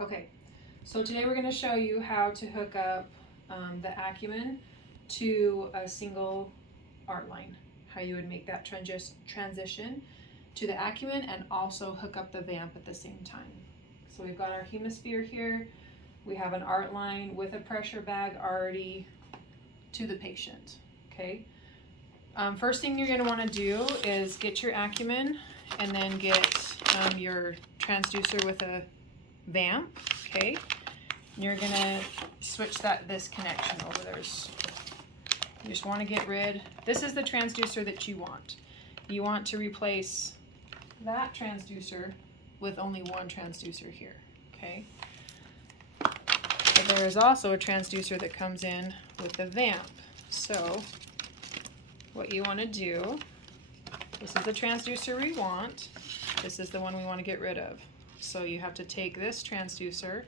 Okay, so today we're going to show you how to hook up the Acumen to a single art line. How you would make that transition to the Acumen and also hook up the vamp at the same time. So we've got our Hemosphere here. We have an art line with a pressure bag already to the patient. Okay. First thing you're going to want to do is get your Acumen and then get your transducer with a vamp. Okay, you're gonna switch this connection over. You just want to get rid. This is the transducer that you want. You want to replace that transducer with only one transducer here. Okay, but there is also a transducer that comes in with the vamp. So what you want to do, this is the transducer we want. This is the one we want to get rid of. So you have to take this transducer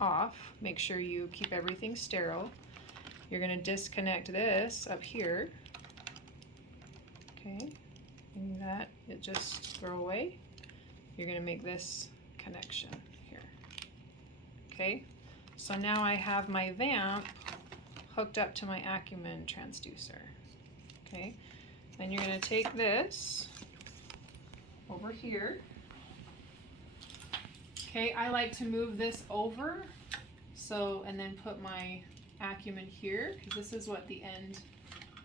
off, make sure you keep everything sterile. You're going to disconnect this up here. Okay, and that it just throw away. You're going to make this connection here. Okay, so now I have my vamp hooked up to my Acumen transducer. Okay, then you're going to take this over here. Okay, I like to move this over, and then put my Acumen here, because this is what the end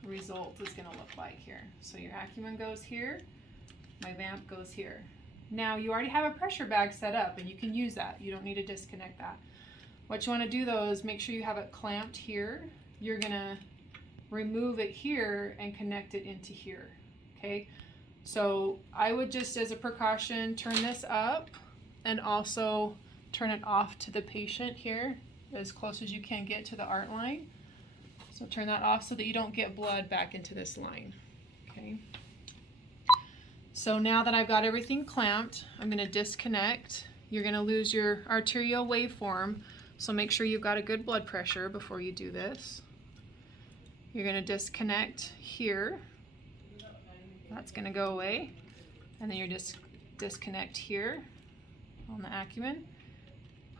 result is going to look like here. So your Acumen goes here, my vamp goes here. Now you already have a pressure bag set up and you can use that. You don't need to disconnect that. What you want to do though is make sure you have it clamped here. You're going to remove it here and connect it into here. Okay, so I would just, as a precaution, turn this up and also turn it off to the patient here as close as you can get to the art line. So turn that off so that you don't get blood back into this line. Okay. So now that I've got everything clamped, I'm going to disconnect. You're going to lose your arterial waveform, so make sure you've got a good blood pressure before you do this. You're going to disconnect here. That's going to go away. And then you're just disconnect here on the Acumen.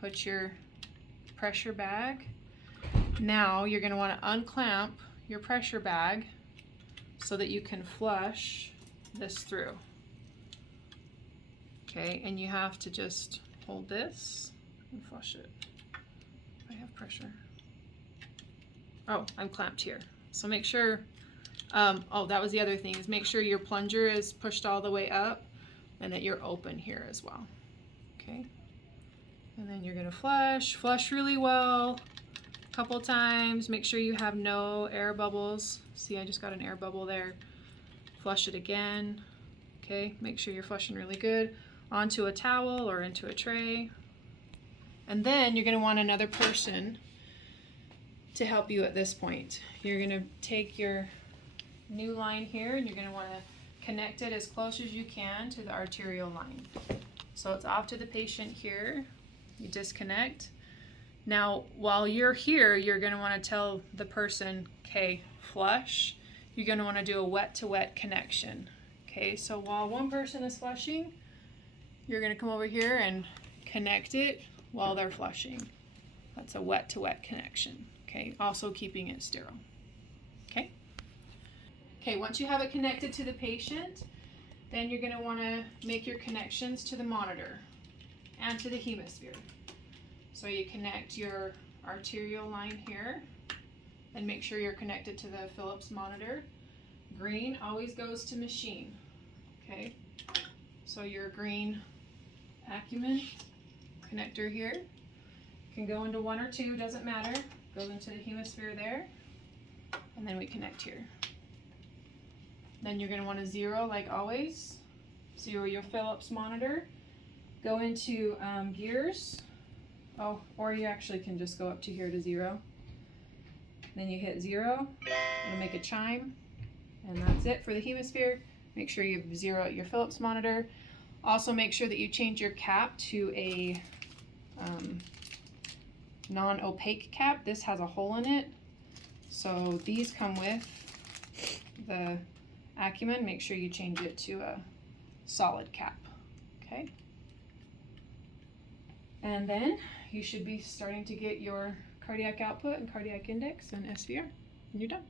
Put your pressure bag. Now you're going to want to unclamp your pressure bag so that you can flush this through. Okay, and you have to just hold this and flush it. I have pressure. Oh, I'm clamped here. So make sure, oh, that was the other thing, is make sure your plunger is pushed all the way up and that you're open here as well. Okay, and then you're gonna flush really well a couple times. Make sure you have no air bubbles. See, I just got an air bubble there. Flush it again. Okay, make sure you're flushing really good onto a towel or into a tray. And then you're gonna want another person to help you at this point. You're gonna take your new line here and you're gonna wanna connect it as close as you can to the arterial line. So it's off to the patient here. You disconnect. Now, while you're here, you're going to want to tell the person, okay, flush. You're going to want to do a wet-to-wet connection. Okay, so while one person is flushing, you're going to come over here and connect it while they're flushing. That's a wet-to-wet connection. Okay, also keeping it sterile. Okay. Okay, once you have it connected to the patient, then you're going to want to make your connections to the monitor and to the Hemosphere. So you connect your arterial line here and make sure you're connected to the Philips monitor. Green always goes to machine. Okay, so your green Acumen connector here can go into one or two, doesn't matter. Goes into the Hemosphere there, and then we connect here. Then you're going to want to zero, like always. Zero your Philips monitor. Go into gears. Oh, or you actually can just go up to here to zero. Then you hit zero. It'll make a chime. And that's it for the Hemosphere. Make sure you zero out your Philips monitor. Also make sure that you change your cap to a non-opaque cap. This has a hole in it. So these come with the Acumen. Make sure you change it to a solid cap. Okay. And then you should be starting to get your cardiac output and cardiac index and SVR, and you're done.